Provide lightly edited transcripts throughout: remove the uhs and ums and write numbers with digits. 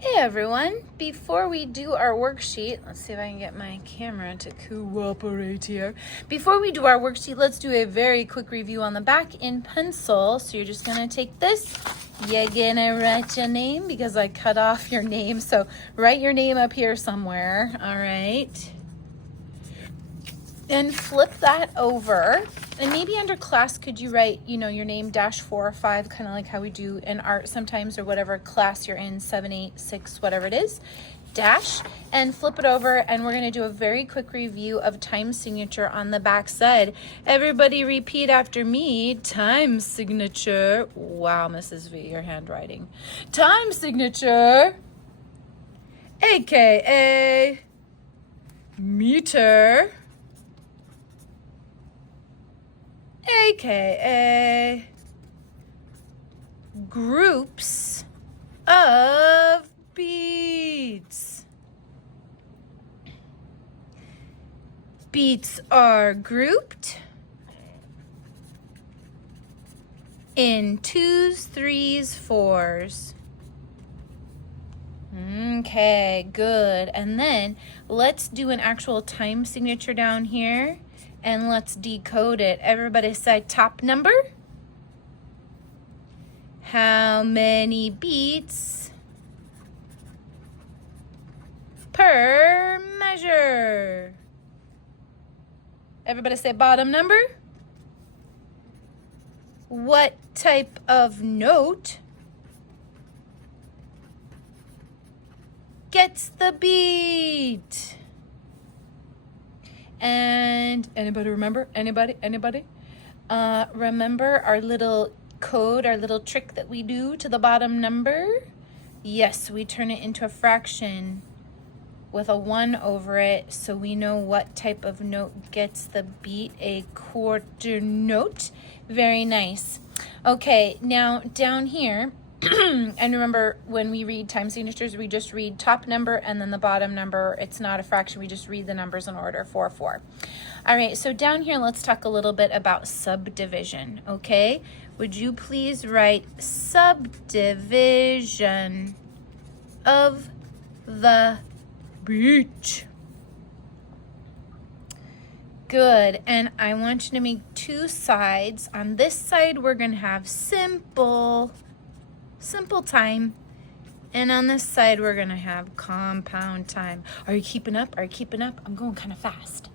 Hey everyone, before we do our worksheet, let's see if I can get my camera to cooperate here. Before we do our worksheet, let's do a very quick review on the back in pencil. So you're just gonna take this, you're gonna write your name because I cut off your name. So write your name up here somewhere, all right? Then flip that over. And maybe under class, could you write, your name -4 or 5, kind of like how we do in art sometimes, or whatever class you're in, 7, 8, 6, whatever it is, dash, and flip it over. And we're going to do a very quick review of time signature on the back side. Everybody repeat after me. Time signature. Wow, Mrs. V, your handwriting. Time signature, AKA meter, AKA groups of beats. Beats are grouped in 2s, 3s, 4s. Okay, good. And then let's do an actual time signature down here. And let's decode it. Everybody say top number. How many beats per measure? Everybody say bottom number. What type of note gets the beat? And anybody remember? Anybody? Remember our little code, our little trick that we do to the bottom number? Yes, we turn it into a fraction with a 1 over it, so we know what type of note gets the beat, a quarter note. Very nice. Okay, now down here, and remember, when we read time signatures, we just read top number and then the bottom number. It's not a fraction. We just read the numbers in order, 4, 4. All right, so down here, let's talk a little bit about subdivision, okay? Would you please write subdivision of the beat? Good, and I want you to make 2 sides. On this side, we're going to have simple time, and on this side we're gonna have compound time. Are you keeping up? I'm going kind of fast,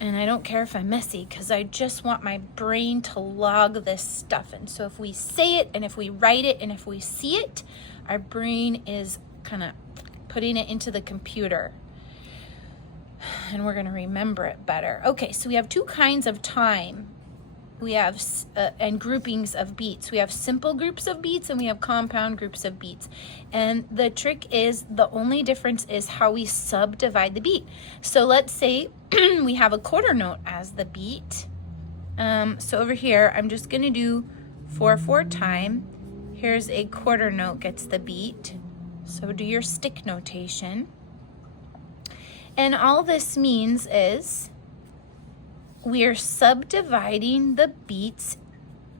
and I don't care if I'm messy because I just want my brain to log this stuff. And so if we say it and if we write it and if we see it, our brain is kind of putting it into the computer and we're gonna remember it better. Okay, so we have 2 kinds of time. We have and groupings of beats. We have simple groups of beats and we have compound groups of beats. And the trick is, the only difference is how we subdivide the beat. So let's say we have a quarter note as the beat. So over here, I'm just gonna do 4, 4 time. Here's a quarter note gets the beat. So do your stick notation. And all this means is we're subdividing the beats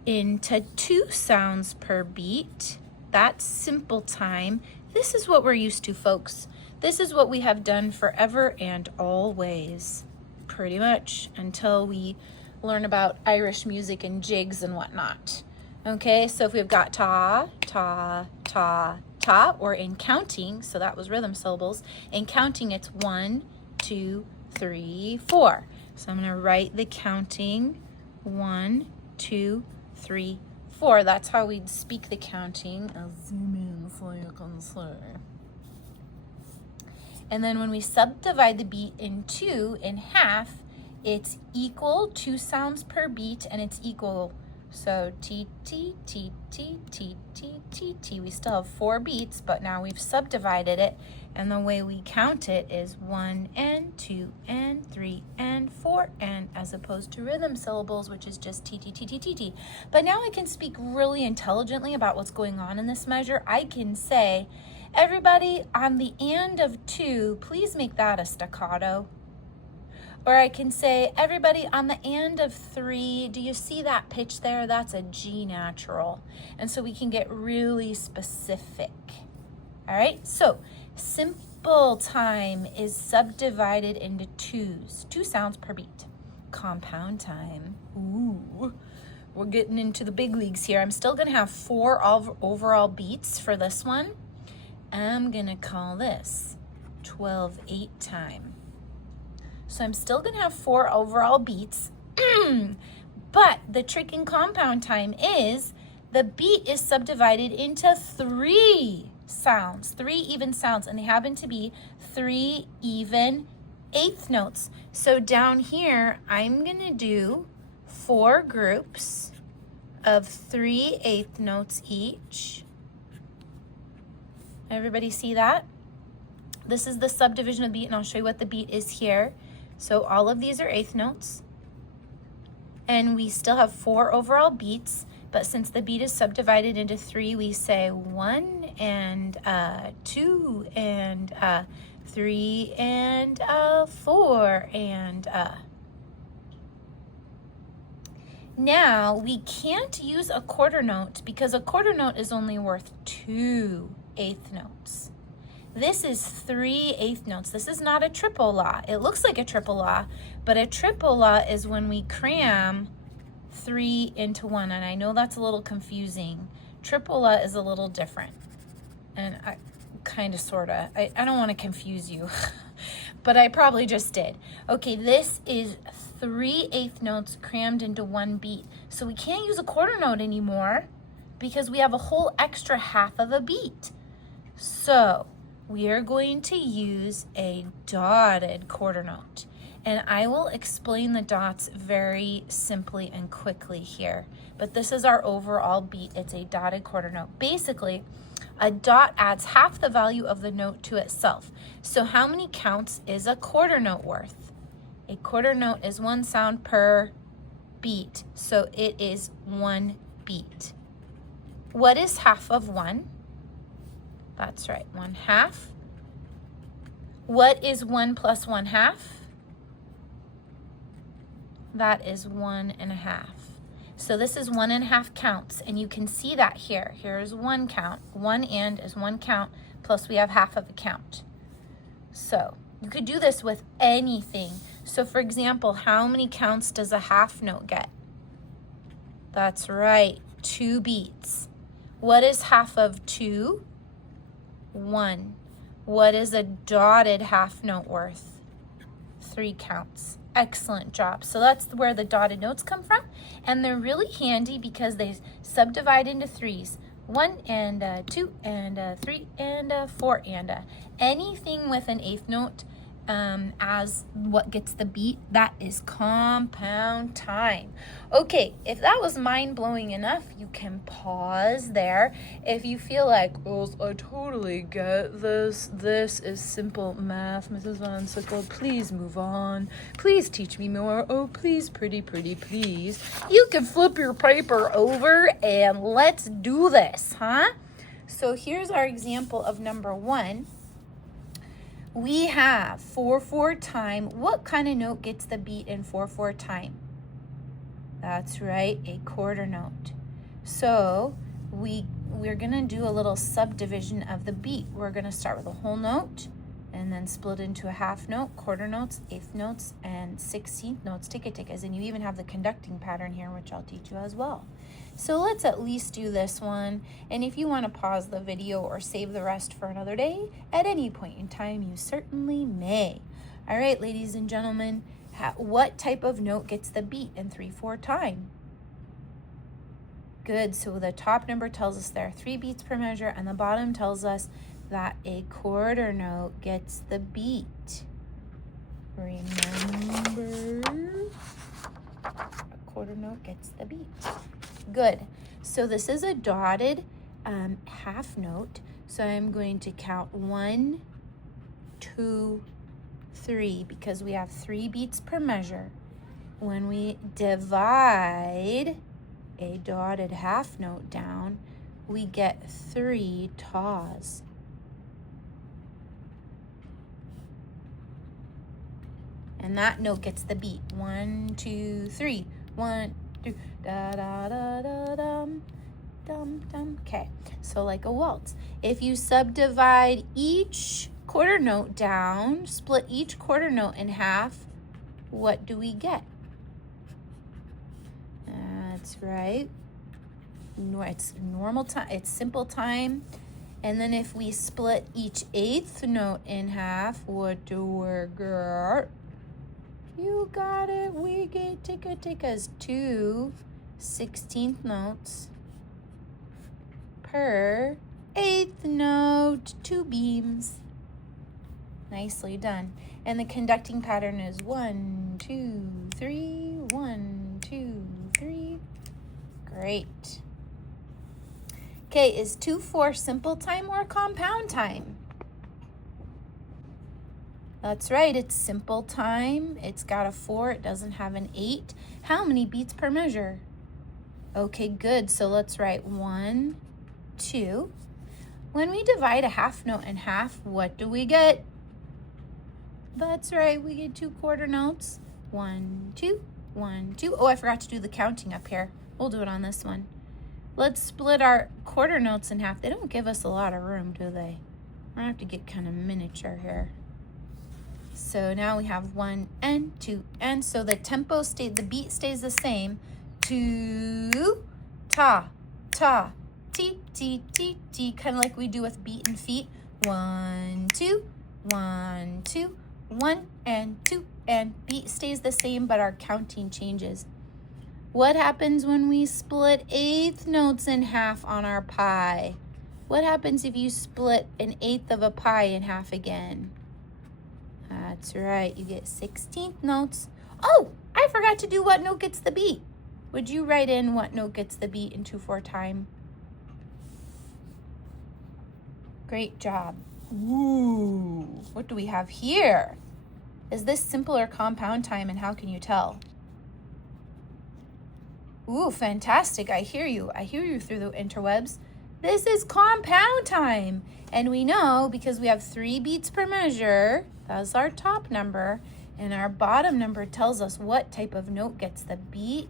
into 2 sounds per beat. That's simple time. This is what we're used to, folks. This is what we have done forever and always, pretty much, until we learn about Irish music and jigs and whatnot. Okay, so if we've got ta, ta, ta, ta, or in counting, so that was rhythm syllables. In counting, it's 1, 2, 3, 4. So I'm going to write the counting, 1, 2, 3, 4. That's how we'd speak the counting. I'll zoom in so you can see. And then when we subdivide the beat in 2, in half, it's equal 2 sounds per beat, and it's equal. So T, T, T, T, T, T, T, T. We still have 4 beats, but now we've subdivided it. And the way we count it is 1 and 2 and 3 and 4, and as opposed to rhythm syllables, which is just T, T, T, T, T, T. But now I can speak really intelligently about what's going on in this measure. I can say, everybody, on the and of 2, please make that a staccato. Or I can say, everybody, on the end of 3, do you see that pitch there? That's a G natural. And so we can get really specific. All right, so simple time is subdivided into 2s, 2 sounds per beat. Compound time, ooh, we're getting into the big leagues here. I'm still gonna have 4 overall beats for this one. I'm gonna call this 12/8 time. So I'm still gonna have 4 overall beats, but the trick in compound time is the beat is subdivided into 3 sounds, 3 even sounds, and they happen to be 3 even eighth notes. So down here, I'm gonna do 4 groups of 3 eighth notes each. Everybody see that? This is the subdivision of beat, and I'll show you what the beat is here. So all of these are eighth notes, and we still have 4 overall beats, but since the beat is subdivided into 3, we say 1 and 2 and 3 and 4 and Now we can't use a quarter note because a quarter note is only worth 2 eighth notes. This is 3 eighth notes. This is not a triple law. It looks like a triple law, but a triple law is when we cram 3 into 1, and I know that's a little confusing. Triple law is a little different, and I kind of, sort of, I don't want to confuse you, but I probably just did. Okay, this is 3 eighth notes crammed into 1 beat. So we can't use a quarter note anymore because we have a whole extra half of a beat. So we are going to use a dotted quarter note. And I will explain the dots very simply and quickly here. But this is our overall beat. It's a dotted quarter note. Basically, a dot adds half the value of the note to itself. So how many counts is a quarter note worth? A quarter note is 1 sound per beat. So it is 1 beat. What is half of 1? That's right, 1/2. What is 1 plus 1/2? That is 1.5. So this is 1.5 counts, and you can see that here. Here's 1 count. 1 and is 1 count, plus we have half of a count. So you could do this with anything. So for example, how many counts does a half note get? That's right, 2 beats. What is half of 2? 1. What is a dotted half note worth? 3 counts. Excellent job. So that's where the dotted notes come from, and they're really handy because they subdivide into 3s. 1 and 2 and 3 and 4 and anything with an eighth note as what gets the beat, that is compound time. Okay, if that was mind-blowing enough, you can pause there. If you feel like, oh, I totally get this. This is simple math, Mrs. Van Sickle. Please move on. Please teach me more. Oh, please, pretty, please. You can flip your paper over and let's do this, huh? So here's our example of number 1. We have 4/4 time. What kind of note gets the beat in 4/4 time? That's right, a quarter note. So we're gonna do a little subdivision of the beat. We're gonna start with a whole note and then split into a half note, quarter notes, eighth notes, and 16th notes, ticka-tickas. And you even have the conducting pattern here, which I'll teach you as well. So let's at least do this one. And if you want to pause the video or save the rest for another day, at any point in time, you certainly may. All right, ladies and gentlemen, what type of note gets the beat in 3/4 time? Good, so the top number tells us there are 3 beats per measure, and the bottom tells us that a quarter note gets the beat. Remember, a quarter note gets the beat. Good. So this is a dotted half note. So I'm going to count 1, 2, 3 because we have 3 beats per measure. When we divide a dotted half note down, we get 3 taws. And that note gets the beat. 1, 2, 3. 1, 2, da da da da dum, dum dum. Okay, so like a waltz. If you subdivide each quarter note down, split each quarter note in half, what do we get? That's right. It's normal time. It's simple time. And then if we split each eighth note in half, what do we get? You got it. We get take us 2 16th notes per eighth note, 2 beams. Nicely done. And the conducting pattern is 1, 2, 3, 1, 2, 3. Great. Okay, is 2/4 simple time or compound time? That's right, it's simple time. It's got a 4, it doesn't have an 8. How many beats per measure? Okay, good. So let's write 1, 2. When we divide a half note in half, what do we get? That's right, we get 2 quarter notes. 1, 2, 1, 2. Oh, I forgot to do the counting up here. We'll do it on this one. Let's split our quarter notes in half. They don't give us a lot of room, do they? We're gonna have to get kind of miniature here. So now we have 1 and 2, and so the tempo the beat stays the same. 2, ta, ta, ti, ti, ti, ti, kind of like we do with beat and feet. 1, 2, 1, 2, 1 and 2, and beat stays the same, but our counting changes. What happens when we split eighth notes in half on our pie? What happens if you split an eighth of a pie in half again? That's right, you get 16th notes. Oh, I forgot to do what note gets the beat. Would you write in what note gets the beat in 2/4 time? Great job. Ooh, what do we have here? Is this simple or compound time, and how can you tell? Ooh, fantastic. I hear you. I hear you through the interwebs. This is compound time. And we know because we have 3 beats per measure, that's our top number, and our bottom number tells us what type of note gets the beat.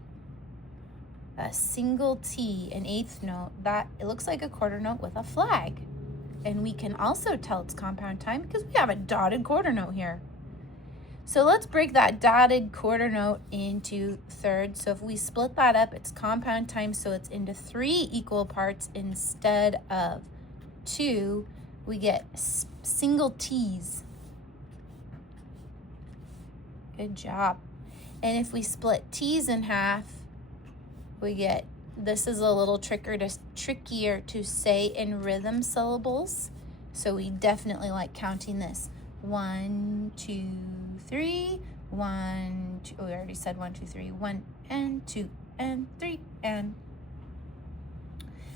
A single T, an eighth note. That it looks like a quarter note with a flag. And we can also tell it's compound time because we have a dotted quarter note here. So let's break that dotted quarter note into thirds. So if we split that up, it's compound time, so it's into 3 equal parts instead of 2. We get single T's. Good job. And if we split T's in half, we get, this is a little trickier to say in rhythm syllables. So we definitely like counting this. 1, 2, 3, 1, 2. Oh, we already said 1, 2, 3. 1 and 2 and 3 and.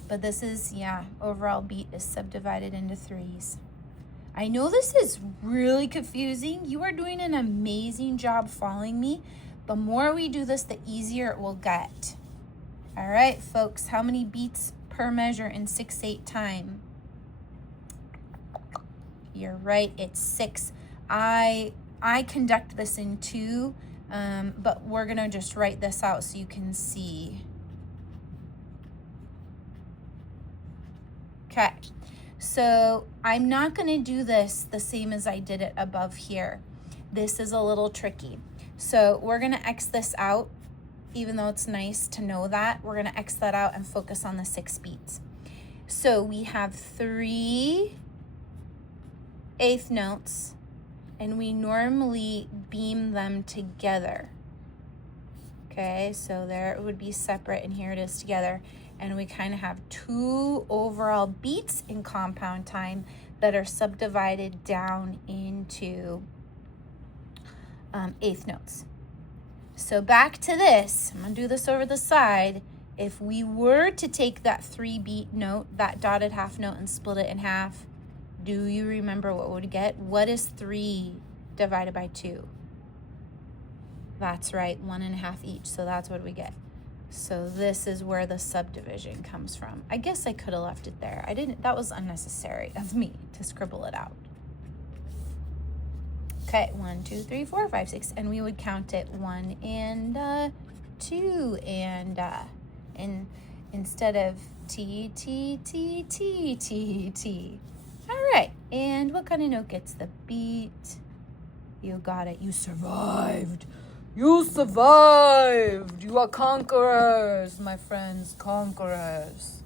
But this is, yeah, overall beat is subdivided into 3s. I know this is really confusing. You are doing an amazing job following me. The more we do this, the easier it will get. All right, folks, how many beats per measure in 6/8 time? You're right, it's 6. I conduct this in 2, but we're gonna just write this out so you can see. Okay, so I'm not gonna do this the same as I did it above here. This is a little tricky. So we're gonna X this out, even though it's nice to know that. We're gonna X that out and focus on the 6 beats. So we have 3 eighth notes, and we normally beam them together. Okay, so there it would be separate, and here it is together. And we kind of have 2 overall beats in compound time that are subdivided down into eighth notes. So back to this, I'm gonna do this over the side. If we were to take that 3 beat note, that dotted half note, and split it in half, do you remember what we would get? What is 3 divided by 2? That's right, 1.5 each, so that's what we get. So this is where the subdivision comes from. I guess I could have left it there. I didn't, that was unnecessary of me to scribble it out. Okay, 1, 2, 3, 4, 5, 6, and we would count it 1 and 2 and instead of T, T, T, T, T, T. All right, and what kind of note gets the beat? You got it. You survived. You survived. You are conquerors, my friends, conquerors.